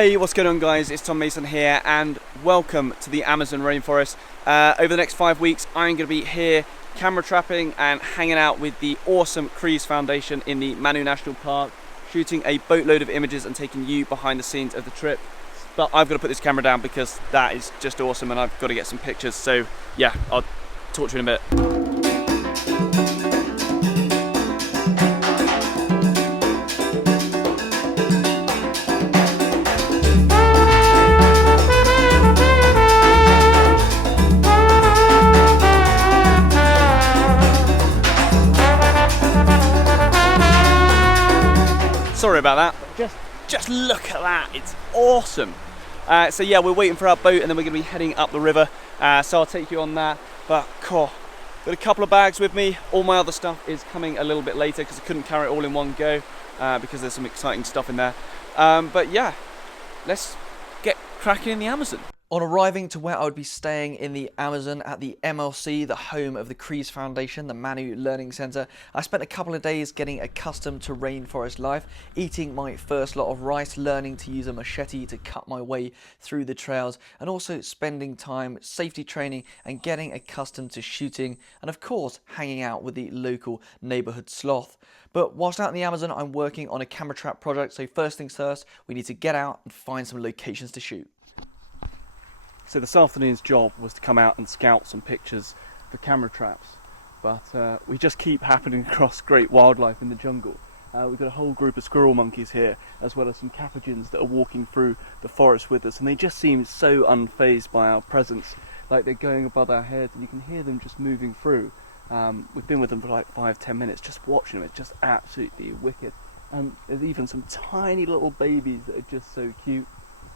Hey, what's going on guys? It's Tom Mason here and welcome to the Amazon rainforest. Over the next 5 weeks I'm going to be here camera trapping and hanging out with the awesome CREES Foundation in the Manu National Park, shooting a boatload of images and taking you behind the scenes of the trip. But I've got to put this camera down because that is just awesome and I've got to get some pictures. So yeah, I'll talk to you in a bit. Sorry about that, but just look at that, it's awesome. So yeah, we're waiting for our boat and then we're going to be heading up the river, so I'll take you on that. But cool, got a couple of bags with me. All my other stuff is coming a little bit later because I couldn't carry it all in one go because there's some exciting stuff in there. But yeah, let's get cracking in the Amazon. On arriving to where I would be staying in the Amazon at the MLC, the home of the CREES Foundation, the Manu Learning Centre, I spent a couple of days getting accustomed to rainforest life, eating my first lot of rice, learning to use a machete to cut my way through the trails, and also spending time safety training and getting accustomed to shooting, and of course hanging out with the local neighbourhood sloth. But whilst out in the Amazon, I'm working on a camera trap project, so first things first, we need to get out and find some locations to shoot. So this afternoon's job was to come out and scout some pictures for camera traps, but we just keep happening across great wildlife in the jungle. We've got a whole group of squirrel monkeys here, as well as some capuchins that are walking through the forest with us, and they just seem so unfazed by our presence, like they're going above our heads, and you can hear them just moving through. We've been with them for like 5-10 minutes, just watching them. It's just absolutely wicked. And there's even some tiny little babies that are just so cute.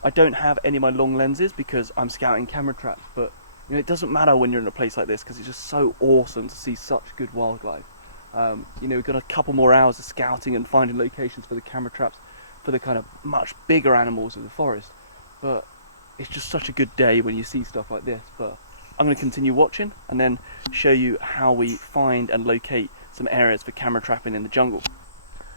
I don't have any of my long lenses because I'm scouting camera traps, but you know, it doesn't matter when you're in a place like this because it's just so awesome to see such good wildlife. You know, we've got a couple more hours of scouting and finding locations for the camera traps for the kind of much bigger animals of the forest, but it's just such a good day when you see stuff like this. But I'm going to continue watching and then show you how we find and locate some areas for camera trapping in the jungle.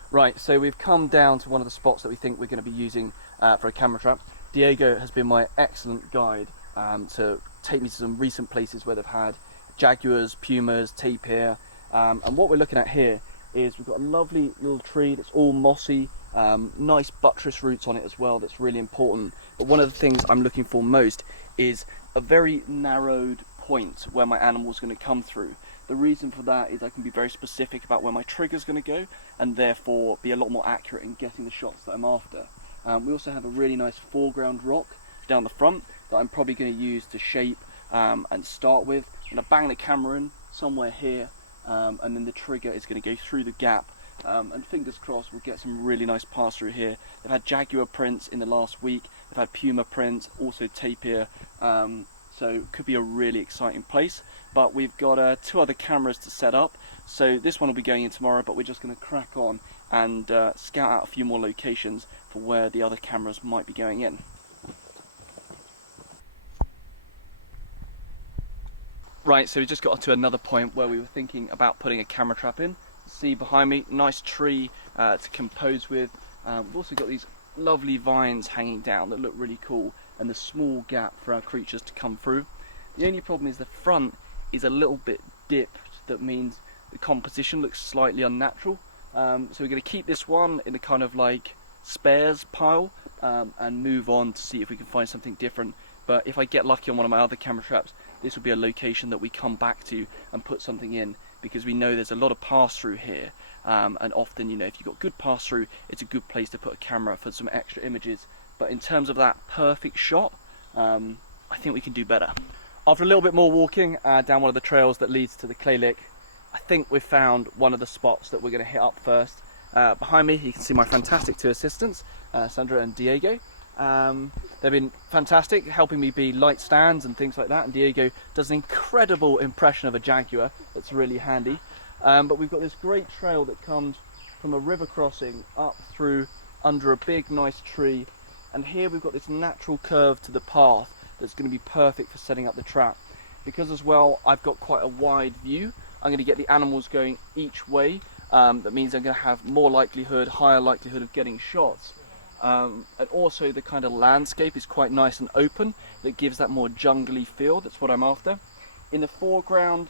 Right, so we've come down to one of the spots that we think we're going to be using for a camera trap. Diego has been my excellent guide to take me to some recent places where they've had jaguars, pumas, tapir, and what we're looking at here is we've got a lovely little tree that's all mossy, nice buttress roots on it as well. That's really important. But one of the things I'm looking for most is a very narrowed point where my animal's going to come through. The reason for that is I can be very specific about where my trigger's going to go and therefore be a lot more accurate in getting the shots that I'm after. We also have a really nice foreground rock down the front that I'm probably going to use to shape and start with. I'm going to bang the camera in somewhere here, and then the trigger is going to go through the gap, and fingers crossed we'll get some really nice pass through here. They've had jaguar prints in the last week, they've had puma prints, also tapir, so it could be a really exciting place. But we've got 2 other cameras to set up, so this one will be going in tomorrow, but we're just going to crack on and scout out a few more locations for where the other cameras might be going in. Right, so we just got to another point where we were thinking about putting a camera trap in. See behind me, nice tree to compose with. We've also got these lovely vines hanging down that look really cool, and the small gap for our creatures to come through. The only problem is the front is a little bit dipped, that means the composition looks slightly unnatural. So we're going to keep this one in a kind of like spares pile and move on to see if we can find something different. But if I get lucky on one of my other camera traps, this will be a location that we come back to and put something in, because we know there's a lot of pass through here, and often, you know, if you've got good pass through, it's a good place to put a camera for some extra images. But in terms of that perfect shot, I think we can do better. After a little bit more walking down one of the trails that leads to the clay lick, I think we've found one of the spots that we're going to hit up first. Behind me you can see my fantastic 2 assistants, Sandra and Diego. They've been fantastic, helping me be light stands and things like that, and Diego does an incredible impression of a jaguar that's really handy. But we've got this great trail that comes from a river crossing up through under a big nice tree, and here we've got this natural curve to the path that's going to be perfect for setting up the trap. Because as well I've got quite a wide view, I'm going to get the animals going each way. That means I'm going to have more likelihood, higher likelihood of getting shots. And also the kind of landscape is quite nice and open, that gives that more jungly feel. That's what I'm after. In the foreground,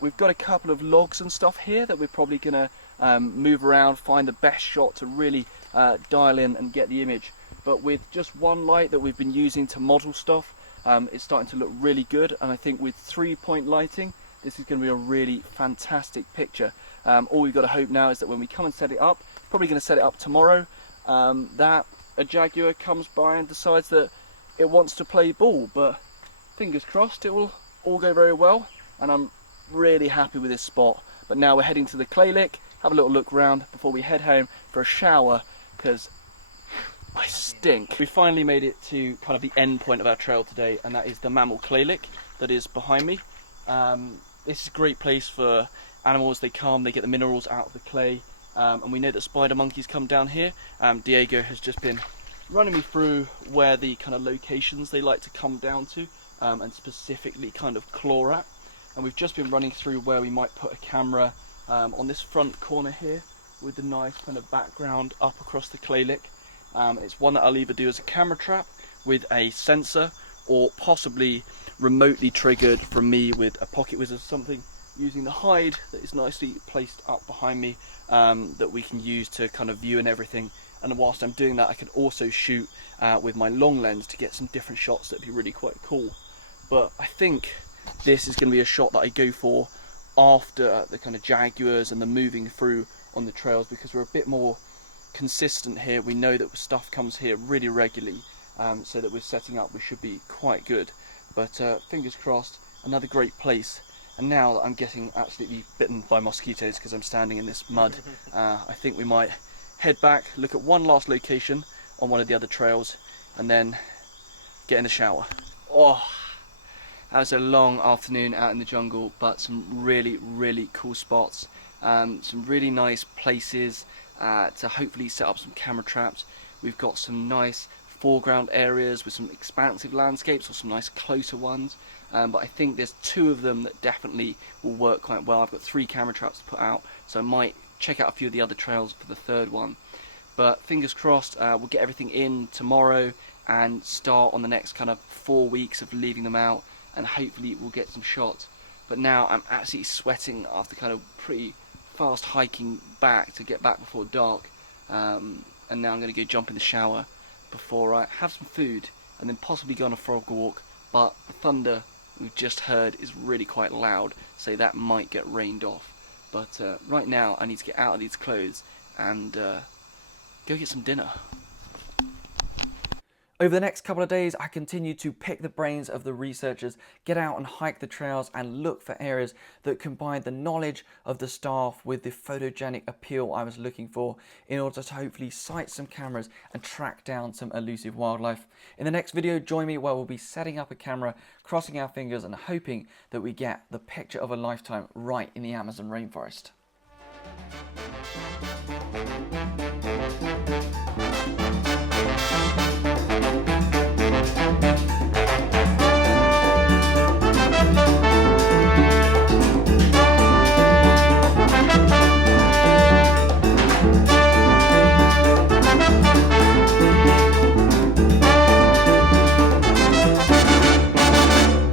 we've got a couple of logs and stuff here that we're probably going to move around, find the best shot to really dial in and get the image. But with just one light that we've been using to model stuff, it's starting to look really good. And I think with 3-point lighting, this is going to be a really fantastic picture. All we've got to hope now is that when we come and set it up, probably going to set it up tomorrow, that a jaguar comes by and decides that it wants to play ball. But fingers crossed, it will all go very well. And I'm really happy with this spot. But now we're heading to the clay lick, have a little look round before we head home for a shower, because I stink. We finally made it to kind of the end point of our trail today, and that is the mammal clay lick that is behind me. This is a great place for animals. They come, they get the minerals out of the clay, and we know that spider monkeys come down here. Diego has just been running me through where the kind of locations they like to come down to, and specifically kind of claw at. And we've just been running through where we might put a camera on this front corner here, with the nice kind of background up across the clay lick. It's one that I'll either do as a camera trap with a sensor, or possibly remotely triggered from me with a pocket whiz or something, using the hide that is nicely placed up behind me, that we can use to kind of view and everything. And whilst I'm doing that, I can also shoot with my long lens to get some different shots that'd be really quite cool. But I think this is going to be a shot that I go for after the kind of jaguars and the moving through on the trails, because we're a bit more consistent here. We know that stuff comes here really regularly, so that we're setting up, we should be quite good. But fingers crossed, another great place. And now that I'm getting absolutely bitten by mosquitoes because I'm standing in this mud, I think we might head back, look at one last location on one of the other trails, and then get in the shower. Oh, that was a long afternoon out in the jungle, but some really, really cool spots. Some really nice places to hopefully set up some camera traps. We've got some nice foreground areas with some expansive landscapes, or some nice closer ones. But I think there's 2 of them that definitely will work quite well. I've got 3 camera traps to put out, so I might check out a few of the other trails for the 3rd one. But fingers crossed, we'll get everything in tomorrow and start on the next kind of 4 weeks of leaving them out, and hopefully we'll get some shots. But now I'm absolutely sweating after kind of pretty fast hiking back to get back before dark, and now I'm going to go jump in the shower before I have some food, and then possibly go on a frog walk. But the thunder we've just heard is really quite loud, so that might get rained off. But right now I need to get out of these clothes and go get some dinner. Over the next couple of days, I continue to pick the brains of the researchers, get out and hike the trails, and look for areas that combine the knowledge of the staff with the photogenic appeal I was looking for, in order to hopefully sight some cameras and track down some elusive wildlife. In the next video, join me where we'll be setting up a camera, crossing our fingers and hoping that we get the picture of a lifetime right in the Amazon rainforest.